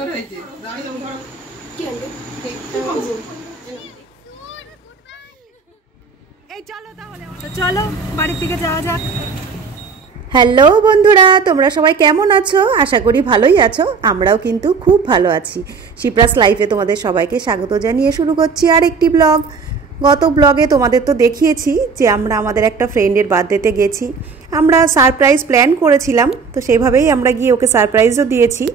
সুন্দর হয়েছে। এই চলো তাহলে, চলো বাড়ির দিকে যাওয়া যাক। হ্যালো বন্ধুরা, তোমরা সবাই কেমন আছো? আশা করি ভালোই আছো। আমরাও কিন্তু খুব ভালো আছি। শিপ্রাস লাইফে তোমাদের সবাইকে স্বাগত জানিয়ে শুরু করছি আর একটি ব্লগ। গত ব্লগে তোমাদের তো দেখিয়েছি যে আমরা আমাদের একটা ফ্রেন্ডের বার্থডেতে গেছি। আমরা সারপ্রাইজ প্ল্যান করেছিলাম, তো সেইভাবেই আমরা গিয়ে ওকে সারপ্রাইজও দিয়েছি।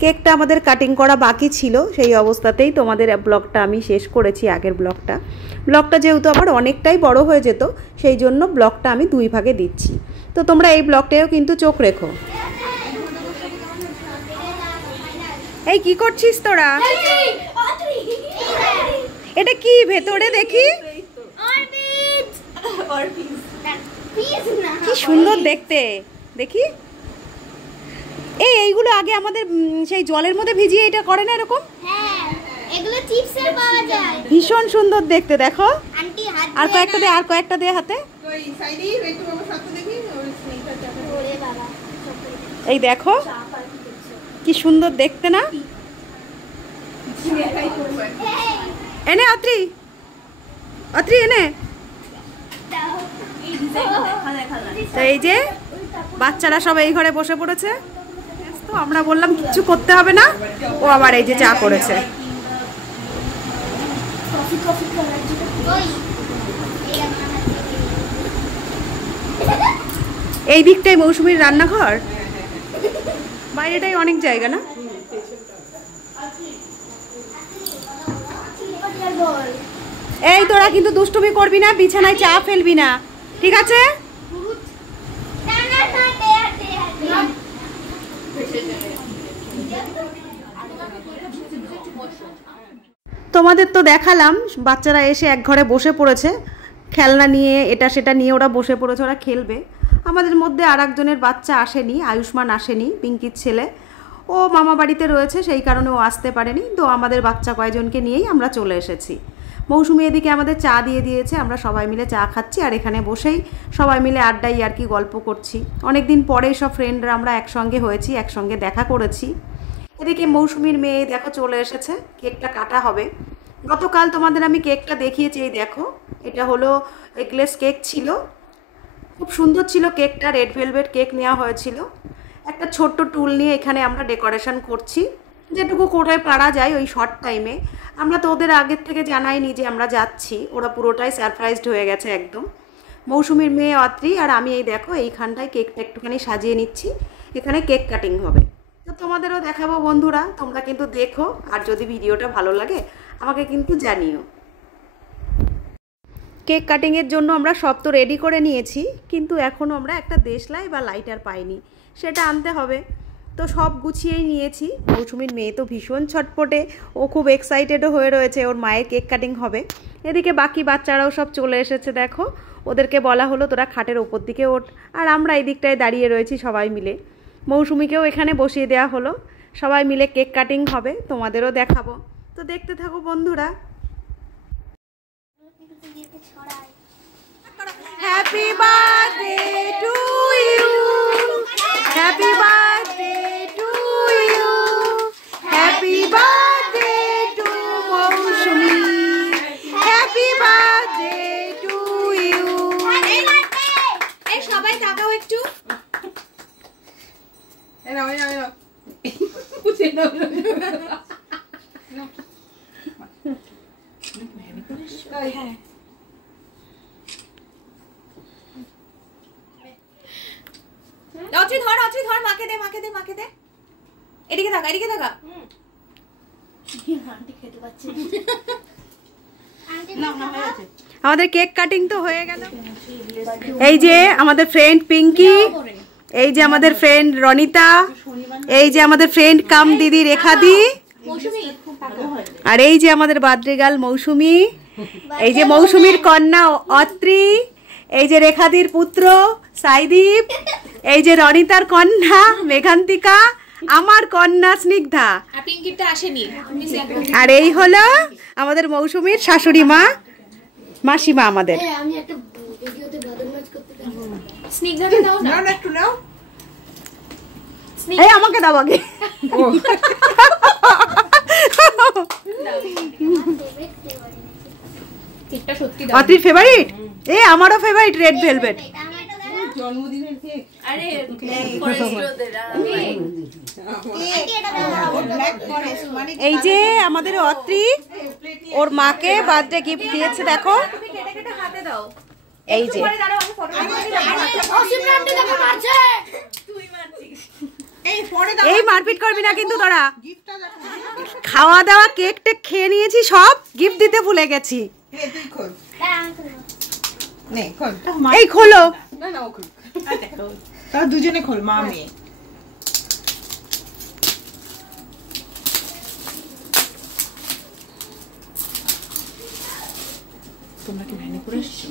কেকটা আমাদের কাটিং করা বাকি ছিল, সেই অবস্থাতেই তোমাদের ব্লগটা আমি শেষ করেছি। আগের ব্লগটা যেহেতু আমার অনেকটাই বড় হয়ে যেত, সেই জন্য ব্লগটা আমি 2 ভাগে দিচ্ছি। তো তোমরা এই ব্লগটাও কিন্তু চোখ রেখো। এই কি করছিস তোরা? এটা কি ভেতরে দেখি? কি সুন্দর দেখতে, দেখি। এইগুলো আগে আমাদের সেই জলের মধ্যে ভিজিয়ে এটা করে না এরকম? হ্যাঁ, এগুলো চিপসে পাওয়া যায়। ভীষণ সুন্দর দেখতে, দেখো। আন্টি হাত আর কয়েকটা দে, আর কয়েকটা দে হাতে। ওই সাইডেই একটু বাবা সাথে দেখি ওর স্নেকটা চাপে। ওরে বাবা, এই দেখো কি সুন্দর দেখতে না? এনে অত্রি, অত্রি এনে। তো এই যে বাচ্চারা সব এই ঘরে বসে পড়েছে। তো আমরা বললাম কিছু করতে হবে না, ও আবার এই যে চা করেছে। এই দিকটাই মৌসুমীর রান্নাঘর, বাইরেটাই অনেক জায়গা না? এই তোরা কিন্তু দুষ্টুমি করবি না, বিছানায় চা ফেলবি না, ঠিক আছে? তোমাদের তো দেখালাম বাচ্চারা এসে এক ঘরে বসে পড়েছে, খেলনা নিয়ে এটা সেটা নিয়ে ওরা বসে পড়েছে, ওরা খেলবে। আমাদের মধ্যে আর একজনের বাচ্চা আসেনি, আয়ুষ্মান আসেনি, পিঙ্কির ছেলে। ও মামা বাড়িতে রয়েছে, সেই কারণে ও আসতে পারেনি। তো আমাদের বাচ্চা কয়েকজনকে নিয়েই আমরা চলে এসেছি। মৌসুমী এদিকে আমাদের চা দিয়ে দিয়েছে, আমরা সবাই মিলে চা খাচ্ছি আর এখানে বসেই সবাই মিলে আড্ডাই আর কি গল্প করছি। অনেক দিন পরেই সব ফ্রেন্ডরা আমরা একসঙ্গে হয়েছি, একসঙ্গে দেখা করেছি। এদিকে মৌসুমীর মেয়ে দেখো চলে এসেছে, কেকটা কাটা হবে। গতকাল তোমাদের আমি কেকটা দেখিয়েছি, এই দেখো এটা হলো এগলেস কেক ছিল, খুব সুন্দর ছিল কেকটা, রেড ভেলভেট কেক নেওয়া হয়েছিল। একটা ছোট্ট টুল নিয়ে এখানে আমরা ডেকোরেশন করছি, যেটুকু করে পারা যায় ওই শর্ট টাইমে। আমরা তো ওদের আগের থেকে জানাইনি যে আমরা যাচ্ছি, ওরা পুরোটাই সারপ্রাইজড হয়ে গেছে একদম। মৌসুমীর মেয়ে অত্রি আর আমি এই দেখো এইখানটায় কেকটা একটুখানি সাজিয়ে নিচ্ছি, এখানে কেক কাটিং হবে। তো তোমাদেরও দেখাবো বন্ধুরা, তোমরা কিন্তু দেখো, আর যদি ভিডিওটা ভালো লাগে আমাকে কিন্তু জানিও। কেক কাটিংয়ের জন্য আমরা সব তো রেডি করে নিয়েছি, কিন্তু এখনও আমরা একটা দেশলাই বা লাইটার পাইনি, সেটা আনতে হবে। তো সব গুছিয়েই নিয়েছি। মৌসুমীর মেয়ে তো ভীষণ ছটপটে, ও খুব এক্সাইটেডও হয়ে রয়েছে, ওর মায়ের কেক কাটিং হবে। এদিকে বাকি বাচ্চারাও সব চলে এসেছে, দেখো ওদেরকে বলা হলো তোরা খাটের ওপর দিকে ওঠ, আর আমরা এই দিকটায় দাঁড়িয়ে রয়েছি সবাই মিলে। মৌসুমীকেও এখানে বসিয়ে দেওয়া হলো, সবাই মিলে কেক কাটিং হবে, তোমাদেরও দেখাবো। তো দেখতে থাকো বন্ধুরা। Happy birthday to you, happy birthday to you, happy birthday to Mousumi, happy birthday to you. এই সবাই তাকাও একটু। অচি ধর, অচি ধর, মাকে দে, মাকে দে, মাকে দে। এদিকে থাকা, এদিকে থাকা। আমাদের কেক কাটিং তো হয়ে গেল। এই যে আমাদের ফ্রেন্ড পিঙ্কি, এই যে আমাদের ফ্রেন্ড রনিতা, এই যে আমাদের ফ্রেন্ড কাম দিদি রেখাদি, আর এই যে আমাদের বার্থডে গার্ল মৌসুমী, এই যে মৌসুমীর কন্যা অত্রি, এই যে রেখাদির পুত্র সাইদীপ, এই যে রনিতার কন্যা মেঘান্তিকা, আমার কন্যা স্নিগ্ধা, আর এই হলো আমাদের মৌসুমীর শাশুড়ি মা, মাসিমা আমাদের। এই আমাকে দাও আগে। অত্রির ফেভারিট? এ আমারও ফেভারিট রেড ভেলভেট। জন্মদিনের কেক। আরে এই যে আমাদের অত্রি ওর মাকে বার্থডে গিফট দিয়েছে, দেখো। এই যে এই মারপিট করবি না কিন্তু তোরা। খাওয়া দাওয়া কেক টেক খেয়ে নিয়েছি, সব গিফট দিতে ভুলে গেছি। এই খোলো। দুজনে খোল, মা মেয়ে। তোমরা কি ভ্যানে করে এসেছো?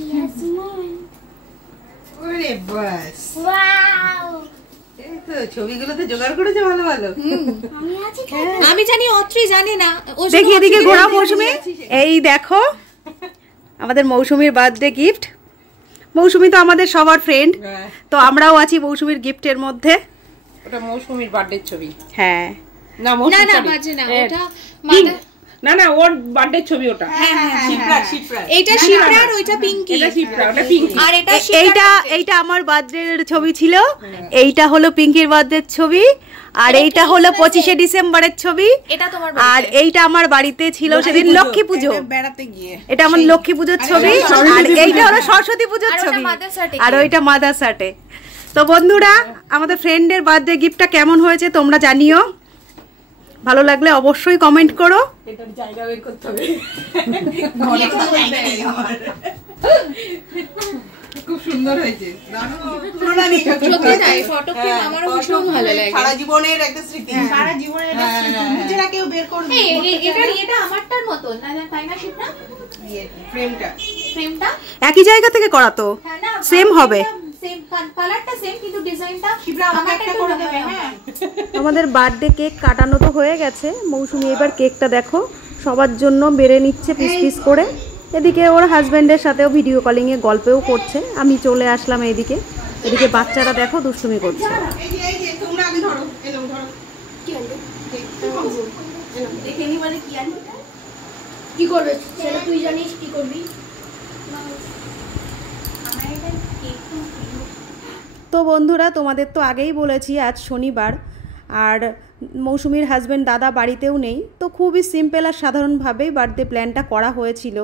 ওরে বাস, ওয়াও এই তো ছবিগুলোতে জোগাড় করেছে ভালো ভালো। আমি জানি, অত্রি জানি না। দেখি এদিকে ঘোরা মৌসুমী। এই দেখো আমাদের মৌসুমীর বার্থডে গিফট। মৌসুমী তো আমাদের সবার ফ্রেন্ড, তো আমরাও আছি মৌসুমীর গিফটের মধ্যে। ওটা মৌসুমীর বার্থডে ছবি। হ্যাঁ না না না বাজে না, ওটা না না ওর বার্থডে ছবি ওটা। শিপ্রা, শিপ্রা। এটা শিপ্রার, ওইটা পিঙ্কি। এটা শিপ্রা, ওটা পিঙ্কি। আর এটা এইটা আমার বার্থডের ছবি ছিল, এইটা হলো পিঙ্কির বার্থডের ছবি, আর এইটা হলো 25শে ডিসেম্বরের ছবি। এটা তোমার আর এইটা আমার বাড়িতে ছিল সেদিন লক্ষ্মী পুজো, বেড়াতে গিয়ে। এটা আমার লক্ষ্মী পুজোর ছবি। আর এইটা হলো সরস্বতী পুজোর ছবি, আর ওইটা মাদার সাটে। তো বন্ধুরা, আমাদের ফ্রেন্ডের বার্থডে গিফটটা কেমন হয়েছে তোমরা জানিও। ভালো লাগলে অবশ্যই কমেন্ট করো। এটার জায়গা বের করতে হবে। খুব সুন্দর হয়েছে। সত্যি তাই, ফটো ফ্রেম আমারও ভীষণ ভালো লাগে। সারা জীবনের একটা স্মৃতি, সারা জীবনের একটা স্মৃতি। নিজেরা কেউ বের করবে। এটা আমারটার মতো না, তাই না শিপ্রা? ফ্রেমটা একই জায়গা থেকে করা তো সেম হবে। সেম কালারটা সেম, কিন্তু ডিজাইনটা শিপ্রা আমাকে একটা করে দেবে। হ্যাঁ, আমাদের বার্থডে কেক কাটানো তো হয়ে গেছে। মৌসুমী এবার কেকটা দেখো সবার জন্য বেড়ে নিচ্ছে পিস পিস করে। এদিকে ওর হাজব্যান্ডের সাথেও ভিডিও কলিংয়ে গল্পেও করছে। আমি চলে আসলাম এদিকে। এদিকে বাচ্চারা দেখো দুষ্টুমি করছে। এই যে তোমরা আগে ধরো, এলো ধরো। কি আনবে? দেখে নি মানে কি আনবে? কি করবে সেটা তুই জানিস, কি করবি? তো বন্ধুরা, তোমাদের তো আগেই বলেছি আজ শনিবার, আর মৌসুমীর হাজব্যান্ড দাদা বাড়িতেও নেই। তো খুবই সিম্পল আর সাধারণভাবেই বার্থডে প্ল্যানটা করা হয়েছিল।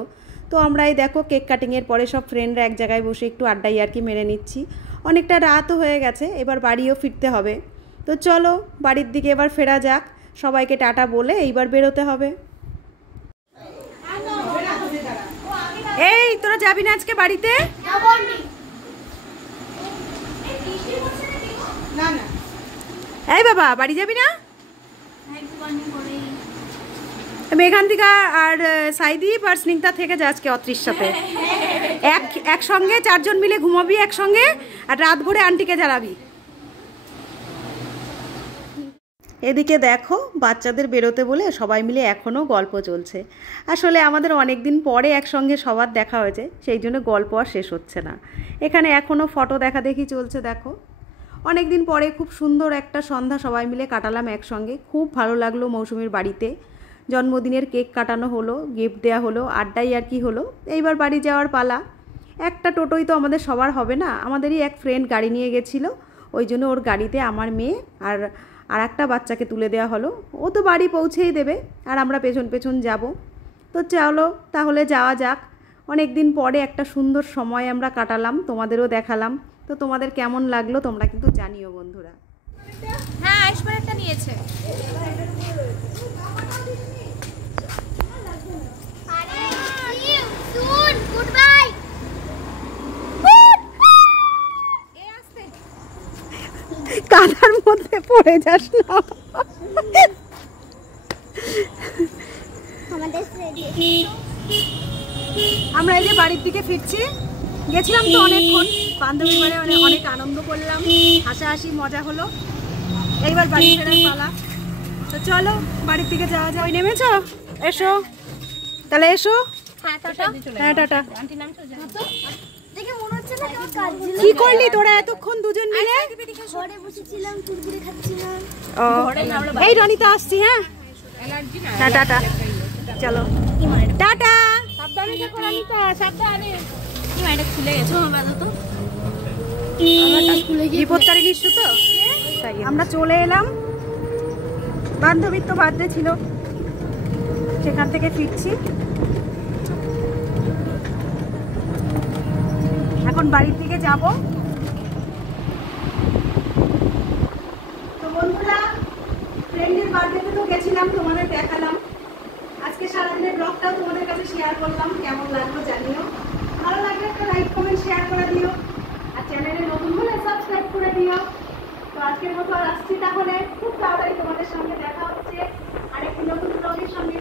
তো আমরা এই দেখো কেক কাটিংয়ের পরে সব ফ্রেন্ডরা এক জায়গায় বসে একটু আড্ডাই আর কি মেরে নিচ্ছি। অনেকটা রাতও হয়ে গেছে, এবার বাড়িও ফিরতে হবে। তো চলো বাড়ির দিকে এবার ফেরা যাক। সবাইকে টাটা বলে এইবার বেরোতে হবে। এই তোরা যাবি না আজকে বাড়িতে? না না, এই বাবা, বাড়ি যাবি না? মেঘান্তিকা আর সাইদীপ আর স্নিগ্ধা থেকে যা আজকে অত্রির সাথে। একসঙ্গে চারজন মিলে ঘুমাবি একসঙ্গে, আর রাত ভরে আন্টিকে জ্বালাবি। এদিকে দেখো বাচ্চাদের বেরোতে বলে সবাই মিলে এখনও গল্প চলছে। আসলে আমাদের অনেক দিন পরে একসঙ্গে সবার দেখা হয়েছে, সেই জন্য গল্প আর শেষ হচ্ছে না। এখানে এখনও ফটো দেখা দেখি চলছে। দেখো অনেক দিন পরে খুব সুন্দর একটা সন্ধ্যা সবাই মিলে কাটালাম একসঙ্গে। খুব ভালো লাগলো মৌসুমীর বাড়িতে। জন্মদিনের কেক কাটানো হলো, গিফট দেওয়া হলো, আড্ডাই আর কি হলো। এইবার বাড়ি যাওয়ার পালা। একটা টোটোই তো আমাদের সবার হবে না, আমাদেরই এক ফ্রেন্ড গাড়ি নিয়ে গেছিলো, ওই জন্য ওর গাড়িতে আমার মেয়ে আর একটা বাচ্চাকে তুলে দেওয়া হলো। ও তো বাড়ি পৌঁছেই দেবে, আর আমরা পেছন পেছন যাব। তো চলো তাহলে যাওয়া যাক। অনেক দিন পরে একটা সুন্দর সময় আমরা কাটালাম, তোমাদেরও দেখালাম। তো তোমাদের কেমন লাগলো তোমরা কিন্তু জানিও বন্ধুরা। হ্যাঁ, আইসবার একটা নিয়েছে। কাদার মধ্যে পড়ে যাস না। আমরা এই যে বাড়ির দিকে ফিরছি। গেছিলাম তো অনেকক্ষণ, বান্ধবী বাড়ি অনেক আনন্দ করলাম, হাসাহাসি মজা হলো। এইবার বাড়ি ফেরার পালা। তো চলো বাড়ির দিকে যাওয়া যায়। নেমেছ? এসো তাহলে, এসো। হ্যাঁ টাটা। হ্যাঁ টাটা। দেখে মনে হচ্ছে কি করলি তোরা এতক্ষণ দুজন মিলে? ঘরে বসেছিলাম, কুরকুরে খাচ্ছিলাম। ও এই রনিতা আসছি। হ্যাঁ হ্যাঁ টাটা, চলো টাটা। সাবধানে থেকো রনিতা, সাবধানে। এটা খুলে গেছে আমার তো। বিপদকারী নিশ্চয় তো। তাই আমরা চলে এলাম, বান্ধবীর তো বার্থডে ছিল, সেখান থেকে ফিরছি। এখন বাড়ির দিকে যাব। তো বন্ধুরা, ফ্রেন্ডের বার্থডেতে তো গেছিলাম, তোমাদের দেখালাম। আজকে সারাদিনের ব্লগটাও তোমাদের কাছে শেয়ার করলাম। কেমন লাগলো জানিও, ভালো লাগলে একটা লাইক কমেন্ট শেয়ার করে দিও, আর চ্যানেলে নতুন হলে সাবস্ক্রাইব করে দিও। তো আজকের মতো আর আসছি, তাহলে খুব তাড়াতাড়ি তোমাদের সঙ্গে দেখা হচ্ছে আরেকটি নতুন ব্লগের সঙ্গে।